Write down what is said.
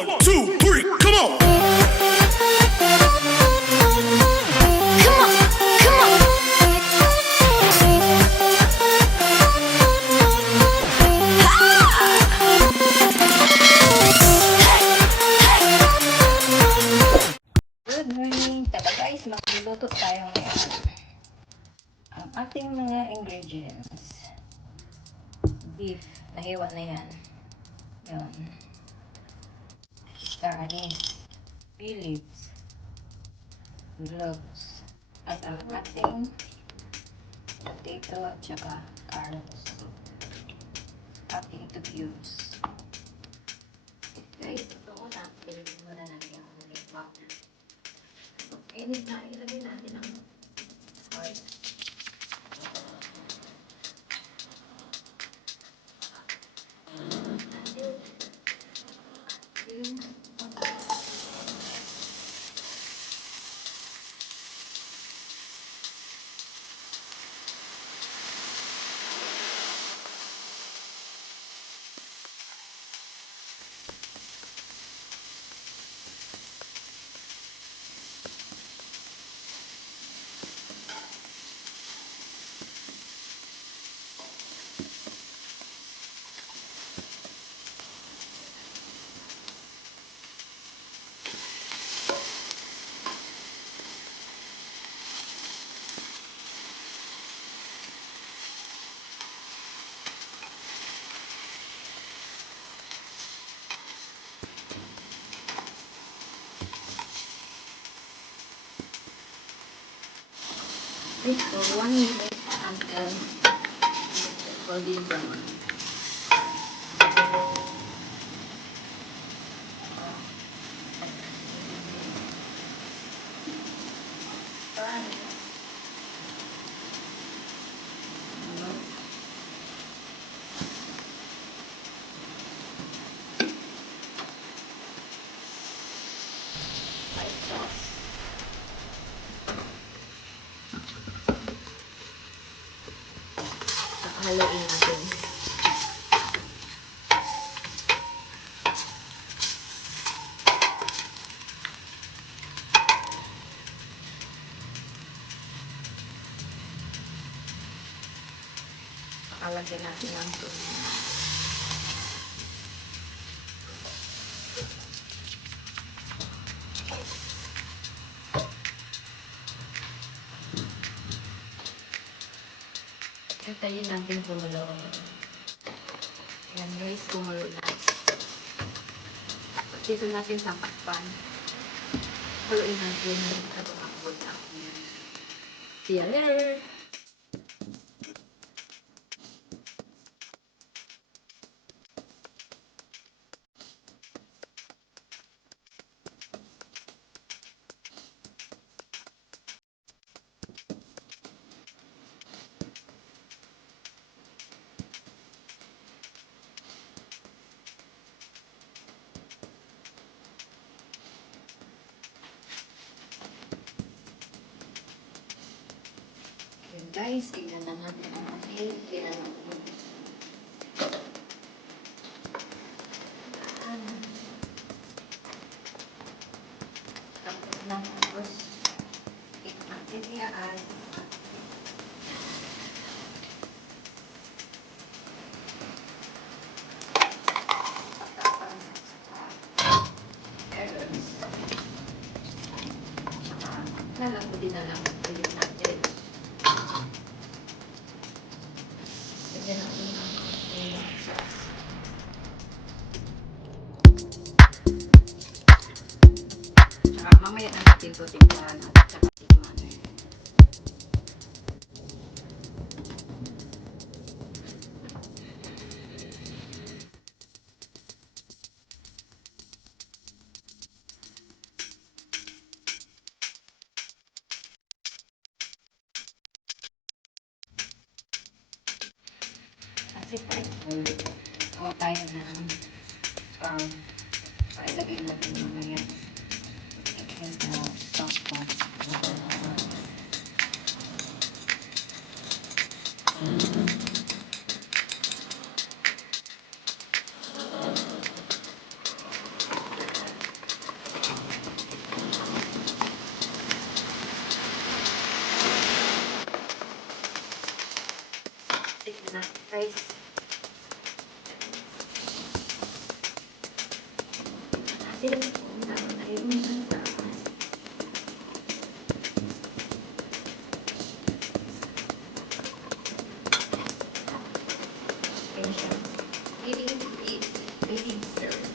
1, 2, 3, come on! Come on, come on. Good morning! Tara guys, magluluto tayo ngayon. Ang ating mga ingredients. Beef, nahiwa na yan. Yun. Garlic, phillips, cloves, at ang ating potato at saka carrots. Ating to cubes. Guys, ito ko na. Pilitin mo na natin yung ulit powder. Init na, ilagay natin ang oil. Wait for 1 minute until golden brown. Haluin natin. Alagyan natin ng tuna. Hintayin natin kumulo. Ayan guys, kumulo na. Dito natin sa pakpan. Haluin natin at umakbot na. See you later! Guys, tignan na natin ang ating pinanood. Tapos na tapos natin i-add carrots. Lalambudin na lang ulit natin. Lagyan natin ng konting sauce. Tsaka mamaya na natin ito timplahan at tsaka tikman. Kasi gawa tayo ng pailagay natin mamaya. And stock pot. Na, guys. Asin. Dapat tayo minsan taas. Ayan siya. Feeling serve.